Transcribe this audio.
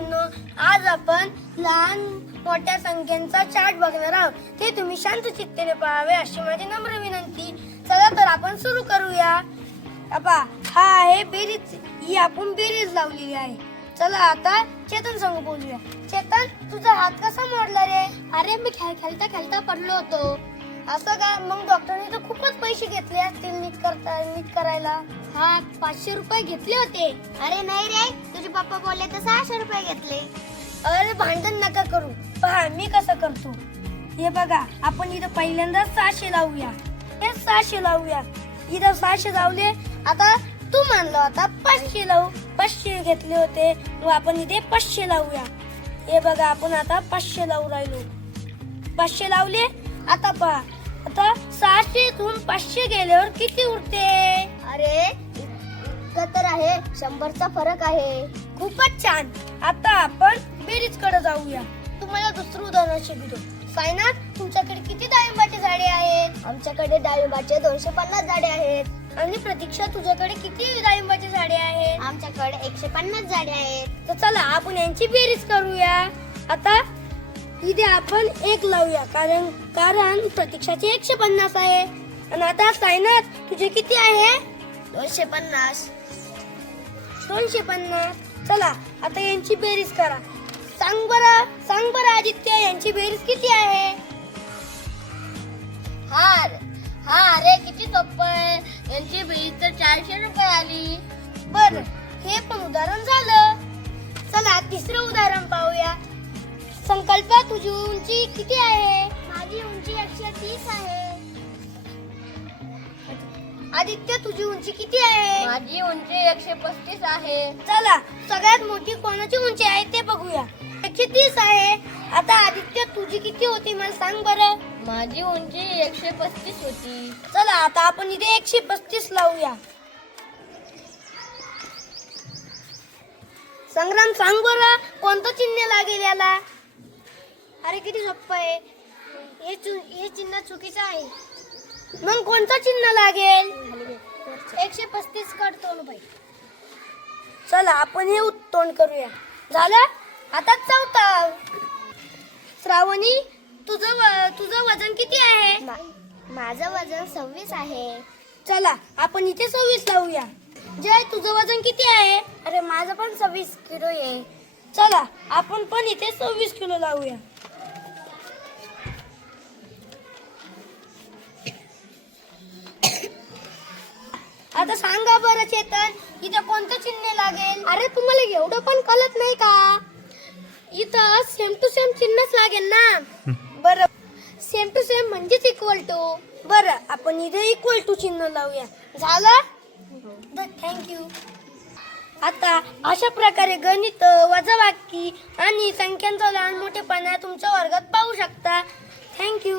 मुलांनो, आज आपण लहान मोठ्या संख्यांचा चार्ट बघणार आहोत. ते तुम्ही शांत चित्तेने पाहावे अशी माझी नम्र विनंती. चला तर आपण सुरू करूया. हा आहे बेरीज. ही आपण बेरीज लावलेली आहे. चला आता चेतन संग बोलूया. चेतन, तुझा हात कसा मोडला रे? अरे मी खेळता खेळता पडलो होतो. असं का? मग डॉक्टरने तर खूपच पैसे घेतले असतील नीट करायला. हा, 500 रुपये घेतले होते. अरे नाही रे, तुझे पप्पा बोलले तर 600 रुपये घेतले. अरे भांडण नका करू. पहा मी कसं करतो. हे बघा, आपण इथं पहिल्यांदा 600 लावूया. हे 600 लावूया. इथं 600 लावले. आता तू म्हणलो आता 500 लावू. 500 घेतले होते, मग आपण इथे 500 लावूया. हे बघा, आपण आता 500 लावू राहिलो. 500 लावले. आता पहा, आता 600तून 500 गेल्यावर किती उरते? अरे इतकं तर आहे, 100चा फरक आहे. खूपच छान. आता आपण बेरीज कडे जाऊया. तुम्हाला दुसरं उदाहरण शिकवतो. सायनाथ, तुमच्याकडे किती डाळिंबाची झाडे आहेत? आमच्याकडे डाळिंबाचे 250 झाडे आहेत. आणि प्रतीक्षा, तुझ्याकडे किती डाळिंबाची झाडे आहेत? आमच्याकडे 150 झाडे आहेत. तर चला आपण यांची बेरीज करूया. आता इथे आपण 1 लावूया, कारण प्रतीक्षाचे 150 आहे. आणि आता सायनाथ, तुझे किती आहे? 250. 250. चला आता यांची बेरीज करा. सांग बरं आदित्य, यांची बेरीज किती आहे? हा अरे किती सोपं आहे. यांची बेरीज तर 400 रुपये आली. बरं, हे पण उदाहरण झालं. चला तिसरं उदाहरण पाहूया. संकल्पा, तुझी उंची किती आहे? माझी उंची 130 आहे. आदित्य, तुझी उंची किती आहे? माझी उंची 135 आहे. चला सगळ्यात मोठी कोणाची उंची आहे ते बघूया. 130 आहे. आता आदित्य, तुझी किती होती मला सांग बरं. माझी उंची 135 होती. चला आता आपण इथे 135 लावूया. संग्राम, सांग बरं कोणतं चिन्ह लागेल याला? अरे किती सोपं आहे. हे चिन्ह चुकीचं आहे. मग कोणतं चिन्ह लागेल? 135 करतो ना बाई. चला आपण हे उत्तोंड करूया. झालं. आता चौथा. श्रावणी, तुझं वजन किती आहे? माझं वजन 26 आहे. चला आपण इथे 26 लावूया. जय, तुझं वजन किती आहे? अरे माझं पण 26 किलो आहे. चला आपण पण इथे 26 किलो लावूया. आता सांगा बरं चेतन, इथं कोणतं चिन्ह लागेल? अरे तुम्हाला एवढं पण कळत नाही का? इथं सेम टू सेम चिन्हच लागेल ना. बरं सेम टू सेम म्हणजेच इक्वल टू. बरं आपण इथे इक्वल टू चिन्ह लावूया. झालं. थँक्यू. आता अशा प्रकारे गणित, वजाबाकी आणि संख्यांचा लहान मोठेपणा तुमच्या वर्गात पाहू शकता. थँक्यू.